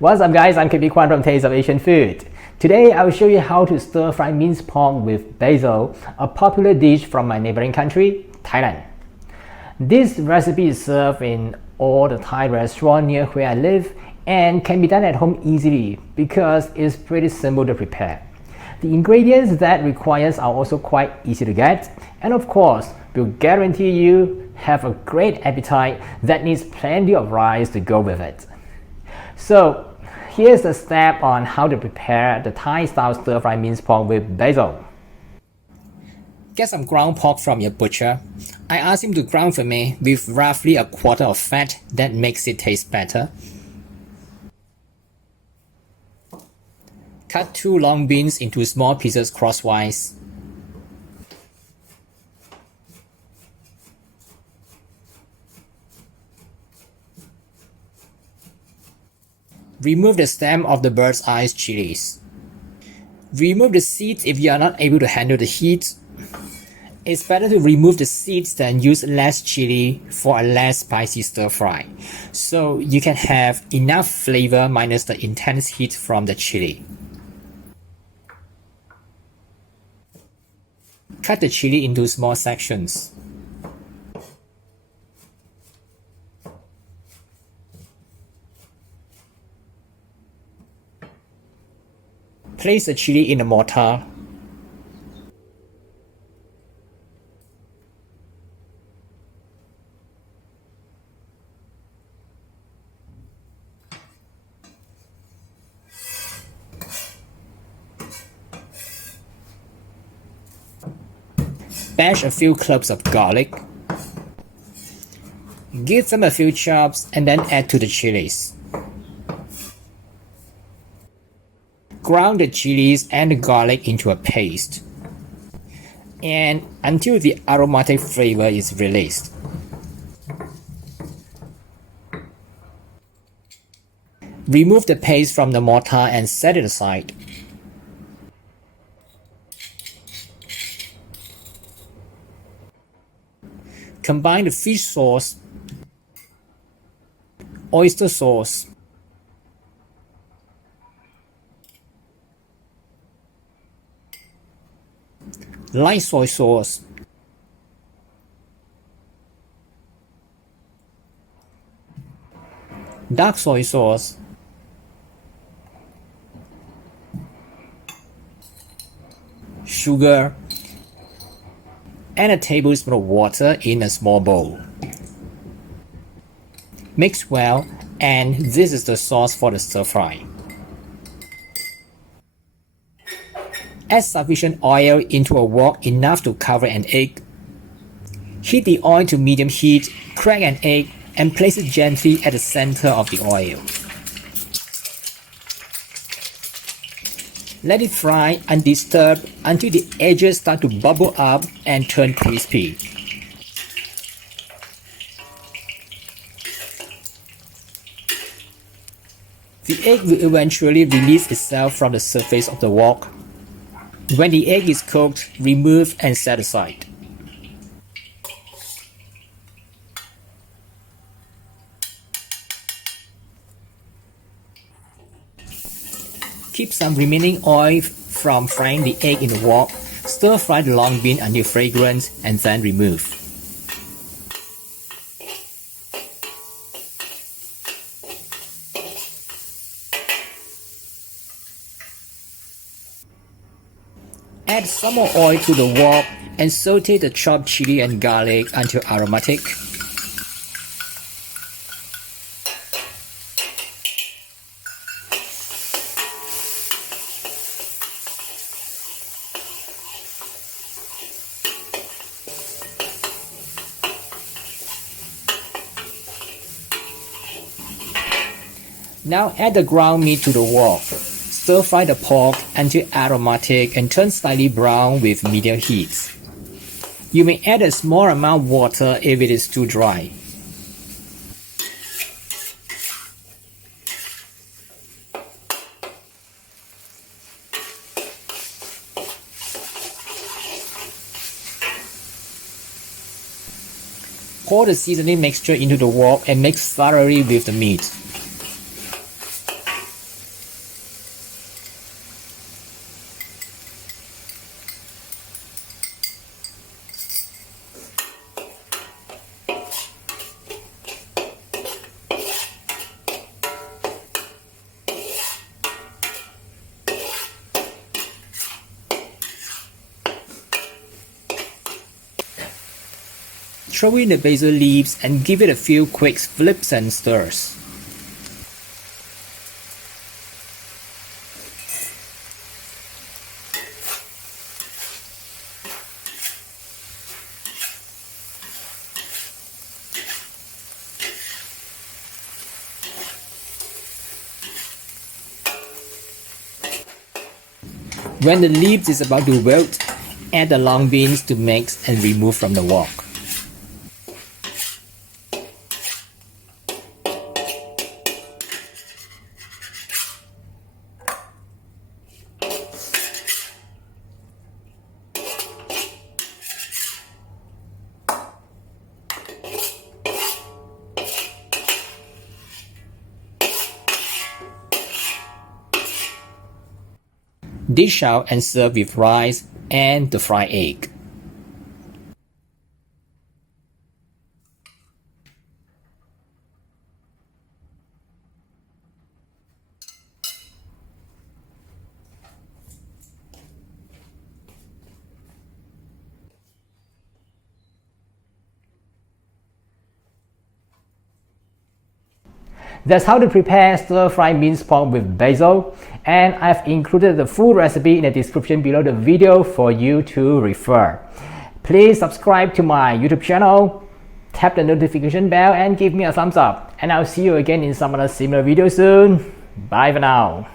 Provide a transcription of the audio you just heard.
What's up guys, I'm Kwan from Taste of Asian Food. Today I will show you how to stir fry minced pork with basil, a popular dish from my neighboring country, Thailand. This recipe is served in all the Thai restaurants near where I live and can be done at home easily because it's pretty simple to prepare. The ingredients that requires are also quite easy to get, and of course will guarantee you have a great appetite that needs plenty of rice to go with it. So here's the step on how to prepare the Thai style stir fry minced pork with basil. Get some ground pork from your butcher. I asked him to ground for me with roughly a quarter of fat, that makes it taste better. Cut 2 long beans into small pieces crosswise. Remove the stem of the bird's eye chilies. Remove the seeds if you are not able to handle the heat. It's better to remove the seeds than use less chili for a less spicy stir fry, so you can have enough flavor minus the intense heat from the chili. Cut the chili into small sections. Place the chili in a mortar. Bash a few cloves of garlic. Give them a few chops and then add to the chilies. Ground the chilies and the garlic into a paste, and until the aromatic flavor is released. Remove the paste from the mortar and set it aside. Combine the fish sauce, oyster sauce, light soy sauce, dark soy sauce, sugar, and a tablespoon of water in a small bowl. Mix well, and this is the sauce for the stir fry. Add sufficient oil into a wok enough to cover an egg. Heat the oil to medium heat, crack an egg, and place it gently at the center of the oil. Let it fry undisturbed until the edges start to bubble up and turn crispy. The egg will eventually release itself from the surface of the wok. When the egg is cooked, remove and set aside. Keep some remaining oil from frying the egg in the wok. Stir fry the long bean until fragrant and then remove. Add some more oil to the wok and saute the chopped chili and garlic until aromatic. Now add the ground meat to the wok. Stir fry the pork until aromatic and turn slightly brown with medium heat. You may add a small amount of water if it is too dry. Pour the seasoning mixture into the wok and mix thoroughly with the meat. throw in the basil leaves and give it a few quick flips and stirs. When the leaves is about to wilt, add the long beans to mix and remove from the wok. Dish out and serve with rice and the fried egg. That's how to prepare stir-fried minced pork with basil, and I've included the full recipe in the description below the video for you to refer. Please subscribe to my YouTube channel, tap the notification bell and give me a thumbs up, and I'll see you again in some other similar video soon. Bye for now.